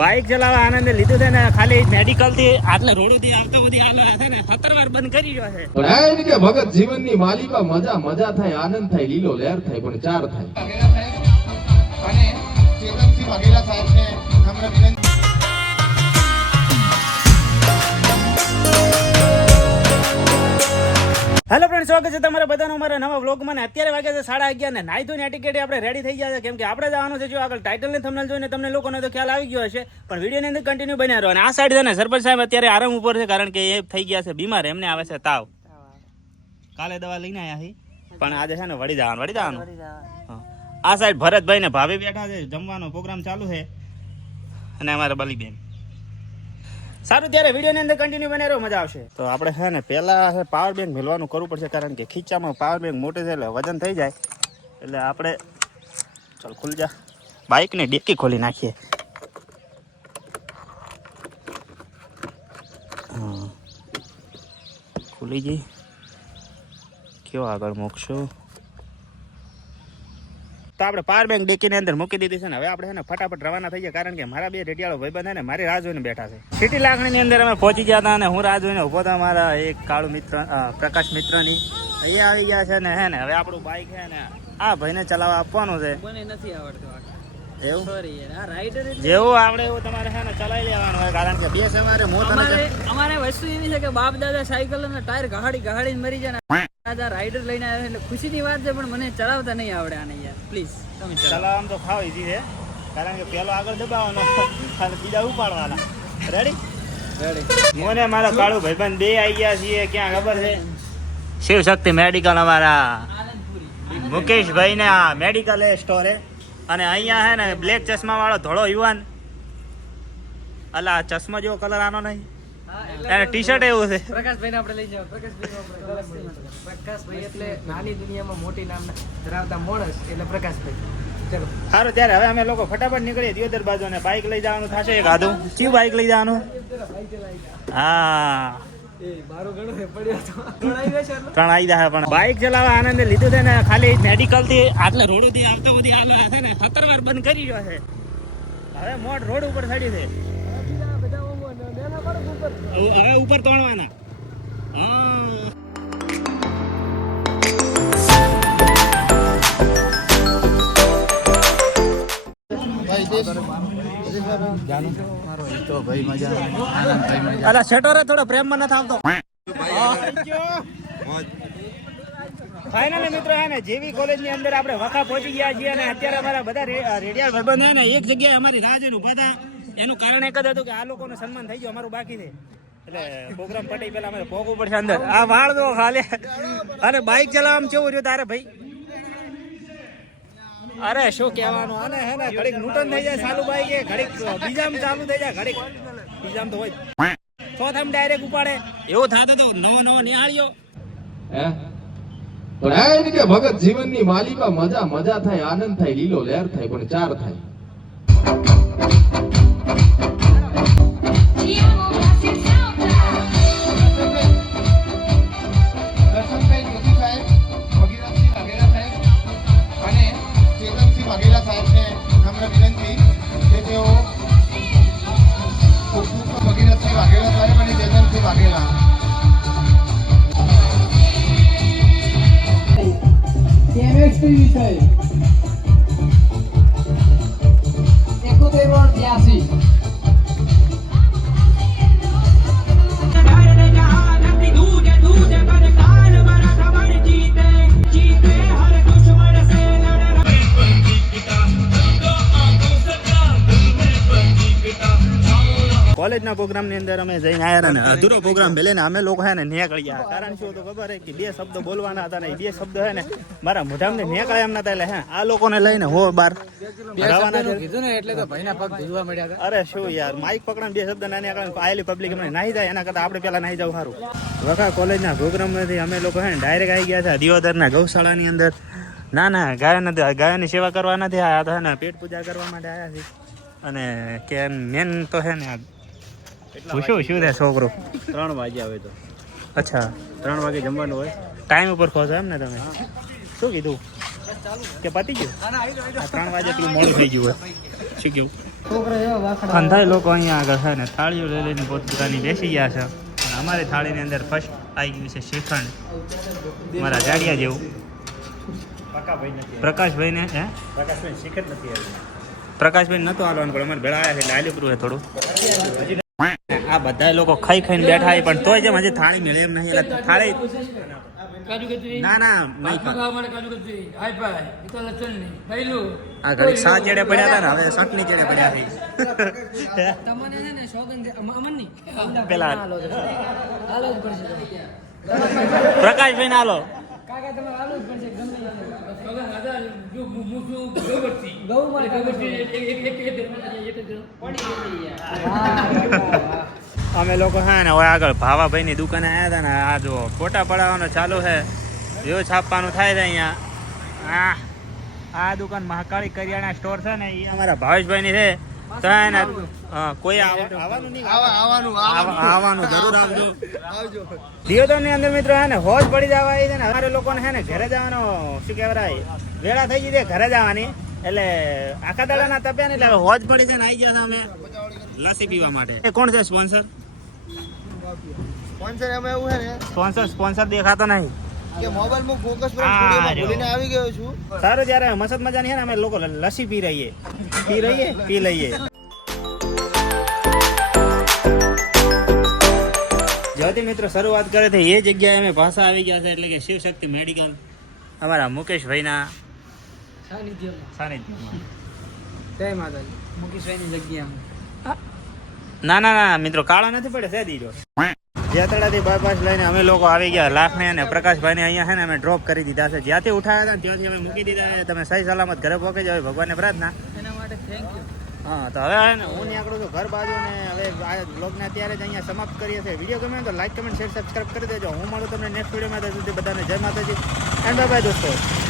Bike ચલાવવા આનંદ લીધું છે ને ખાલી મેડિકલ થી આટલે રોડ થી આવતો બધી હાલ છે ને 17 વાર બંધ કરી રહ્યો છે. પણ કે ભગત જીવનની માલિકા મજા થાય આનંદ થાય લીલો લહેર થાય પણ ચાર થાય. અને ચેતનસિંહ વાઘેલા સાહેબને નમ્ર વિનંતી. હેલો ફ્રેન્ડ, સ્વાગત છે તમારા બધાનું અમારા નવા વ્લોગમાં. અત્યારે વાગે છે 11:30 ને નાઈ ધોઈને ટિકિટ આપણે રેડી થઈ ગયા છે, કેમ કે આપણે જવાનું છે. જો આગળ ટાઇટલ ને થંબનેલ જોઈને તમને લોકોને તો ખ્યાલ આવી ગયો હશે, પણ વિડીયોની અંદર કન્ટિન્યુ બન્યા રહો. અને આ સાઈડ છે ને સરપંચ સાહેબ અત્યારે આરામ ઉપર છે, કારણ કે એ થઈ ગયા છે બીમાર, એમને આવે છે તાવ. કાલે દવા લઈને આવ્યા છે, પણ આજે છે ને વળી જવાનું. આ સાઈડ ભરતભાઈ ને ભાભી બેઠા છે, જમવાનો પ્રોગ્રામ ચાલુ છે, અને અમારા બલીબેન. સારું, ત્યારે વિડીયોની અંદર કન્ટિન્યુ બને રહો, મજા આવશે. તો આપણે છે ને પહેલા પાવર બેંક મેળવાનું કરવું પડશે, કારણ કે ખીચામાં પાવર બેંક મોટી છે એટલે વજન થઈ જાય. એટલે આપણે ચાલ ખુલી જા, બાઇકની ડેકી ખોલી નાખીએ. હા, ખુલી ગઈ. કયો આગળ મૂકશું? તો આપણે પાવર બેંક ડેકીની અંદર મૂકી દીધી છે ને હવે આપણે છે ને ફટાફટ રવાના થઈ ગયા, કારણ કે મારા બે રેડિયાળો ભાઈબંધ છે ને મારી રાહ જોઈને બેઠા છે. સિટી લાગણીની અંદર અમે પહોંચી ગયા હતા અને હું રાહ જોઈને ઉભો હતા મારા એક કાળુ મિત્ર પ્રકાશ મિત્રની. અહીંયા આવી ગયા છે ને હે ને હવે આપણું બાઇક છે ને આ ભાઈને ચલાવવા આપવાનું છે. મને નથી આવડતું એવું, જેવું આવડે એવું તમારે છે ને ચલાવી લેવાનું હોય, કારણ કે બે સવારે અમારે વસ્તુ એવી છે કે બાપ દાદા સાયકલ અને ટાયર ગહાડી મરી જાય ને દાદા રાઈડર લઈને આવ્યા એટલે ખુશીની વાત છે, પણ મને ચલાવતા નહીં આવડે આને યાર. પ્લીઝ તમે ચલાવવામાં તો ખાવ ઈઝી છે, કારણ કે પેલો આગળ દબાવવાનો અને બીજા ઉપાડવાના. રેડી? મોને મારો કાળુ ભાઈબંધ બે આવી ગયા છીએ. ક્યાં ખબર છે? શિવ શક્તિ મેડિકલ, અમારા મુકેશભાઈ ને આ મેડિકલ સ્ટોર હે. અને અહીંયા હે ને બ્લેક ચશ્મા વાળો ધોળો યુવાન, અલા ચશ્મા જેવો કલર આનો નહીં, એને ટી શર્ટ એવું છે. પ્રકાશભાઈને આપણે લઈ જાવ. પ્રકાશભાઈ એટલે નાની દુનિયામાં મોટી નામ ધરાવતા માણસ એટલે પ્રકાશભાઈ. ચલો સારું, ત્યારે હવે અમે લોકો ફટાફટ નીકળીએ દિયોદર બાજુ, અને બાઇક લઈ જવાનું થશે. એક આધું કયું બાઇક લઈ જવાનું? હા, 3 આવી જાય. પણ બાઇક ચલાવવા આનંદ લીધું છે ને ખાલી મેડિકલ થી આટલે રોડ થી આવતો બધી હાલ છે ને 17 વાર બંધ કરી રહ્યો છે. હવે મોટ રોડ ઉપર ચડી છે, હવે ઉપર તોડવાના. અલા શેટોરે થોડો પ્રેમમાં નથી આવતો. ફાઇનલી મિત્રો હે ને જેવી કોલેજ ની અંદર આપણે વખા પહોંચી ગયા છીએ, અને અત્યારે અમારા બધા રેડિયાળ ભાઈબંધ હે ને એક જગ્યાએ અમારી રાહ જોઈને ઉભા હતા. એનું કારણ એક જ હતું કે આ લોકોનું સન્માન થઈ ગયું, અમારું બાકી છે. એટલે પ્રોગ્રામ પટી પેલા અમારે ભોગવું પડશે અંદર. આ વાળ દો ખાલી, અને બાઇક ચલાવવામાં કેવું રહ્યું તારે ભાઈ? અરે શું કહેવાનું, અને હે ને ઘડીક નૂટન થઈ જાય ચાલુ બાઈક, ઘડીક બીજામાં ચાલુ થઈ જાય, ઘડીક બીજામાં તો હોય ચોથામાં ડાયરેક્ટ ઉપાડે. એવું થતું તો નવો નિહાળ્યો. પણ કે ભગત જીવનની માલિકા મજા થાય આનંદ થાય લીલો લહેર થાય પણ ચાર થાય. અને ચેતનસિંહ વાઘેલા સાહેબને નમ્ર વિનંતી કે તેઓ ભગીરથસિંહ વાઘેલા સાહેબ અને ચેતનસિંહ વાઘેલા કેમેસ્ટ્રી વિષય 7182 કોલેજના પ્રોગ્રામની અંદર અમે જઈને આવ્યા ને અધૂરો પ્રોગ્રામ ભલે ને અમે લોકો હે ને નીકળી ગયા. કારણ શું હતું ખબર હે કે 2 શબ્દો બોલવાના હતા ને એ 2 શબ્દો હે ને મારા મોઢામાં નીકળ્યા એમ નતા. એટલે હે આ લોકોને લઈને હો બાર કીધું ને એટલે તો ભાઈના પગ ધોવા મળ્યા હતા. અરે શું યાર, માઇક પકડાને 2 શબ્દ ના નીકળે, આયેલી પબ્લિક અમને નાહી જાય એના કરતા આપણે પેલા નાહી જવું સારું. વખા કોલેજના પ્રોગ્રામમાંથી અમે લોકો હે ને ડાયરેક્ટ આવી ગયા હતા દિયોદરના ગૌશાળાની અંદર. ના ગાયોની સેવા કરવા નથી આવ્યા, તો હે ને પેટ પૂજા કરવા માટે આવ્યા છે. અને કે મેન તો હે ને શું છે છોકરો 3 વાગે આવે તો. અચ્છા, 3 વાગે જમવાનું હોય, ટાઈમ ઉપર ખોશો એમ ને તમે? શું કીધું કે પતી ગયું? 3 વાગે પેલું મોડું થઈ ગયું હોય. શું કેવું? કંધાઈ લોકો અહીંયા આગળ છે ને થાળીઓ લઈ લઈને પોતપોતાની બેસી ગયા છે અને અમારી થાળીની અંદર ફર્સ્ટ આવી ગયું છે શ્રીખંડ મારા જાડિયા જેવું પ્રકાશભાઈને હે પ્રકાશભાઈ નતો હાલવાનું પણ અમારે ભેળા આવ્યા છે એટલે આલ્યું છે થોડું આ બધા લોકો ખાઈ ખાઈને બેઠા છે પણ તોય જેમ હજી થાળી મળે એમ નહીં એટલે થાળી ના ના નહીં આ ઘડી સા ચેડે પડ્યા હતા ને હવે સટની ચેડે પડ્યા છે પેલા પ્રકાશભાઈ ના હાલો અમે લોકો હા ને હવે આગળ ભાવાભાઈ ની દુકાને આવ્યા હતા ને આ જો ફોટા પડાવવાનો ચાલુ છે વ્યૂ છાપવાનું થાય છે અહીંયા આ દુકાન મહાકાળી કરિયાણા સ્ટોર છે ને એ અમારા ભાવેશભાઈ ની છે તો હે ને કોઈ આવવાનું નહીં આવવાનું જરૂર આવજો દિયોદર ની અંદર મિત્રો હે ને હોજ પડી જવા છે ને અમારે લોકોને હે ને ઘરે જવાનો શું કહેવાય વેળા થઈ ગઈ છે ઘરે જવાની એટલે આખા દાડાના તપ્યા ને એટલે હોજ પડી છે ને આવી ગયા અમે લસ્સી પીવા માટે એ કોણ છે સ્પોન્સર સ્પોન્સર દેખાતો નહીં કે મોબાઈલ માં ફોકસ સ્ટુડિયોમાં ભૂલીને આવી ગયો છું સારું જ્યારે મસત મજાની છે ને અમે લોકો લસ્સી પી લઈએ જ્યાંથી મિત્રો શરૂઆત કરે છે એ જગ્યાએ અમે ભાષા આવી ગયા છે એટલે કે શિવશક્તિ મેડિકલ અમારા મુકેશભાઈના સાનિધ્યમાં જય માતાજી મુકેશભાઈની જગ્યામાં ના ના ના મિત્રો કાળો નથી પડે છે દીજો જેતડાથી બાયપાસ લઈને અમે લોકો આવી ગયા લાખને અને પ્રકાશભાઈને અહીંયા છે ને અમે ડ્રોપ કરી દીધા છે જ્યાંથી ઉઠાવ્યા હતા ત્યાંથી અમે મૂકી દીધા તમે સહી સલામત ઘરે પહોંચી જાવ ભગવાનને પ્રાર્થના એના માટે થેન્ક યુ હા તો હવે હું નીકળું છું ઘર બાજુ ને હવે આ બ્લોગને અત્યારે જ અહીંયા સમાપ્ત કરીએ છીએ વિડીયો ગમે તો લાઈક કમેન્ટ શેર સબસ્ક્રાઈબ કરી દેજો હું મળું તમને નેક્સ્ટ વિડીયોમાં ત્યાં સુધી બધાને જય માતાજી એન્ડ બાય બાય દોસ્તો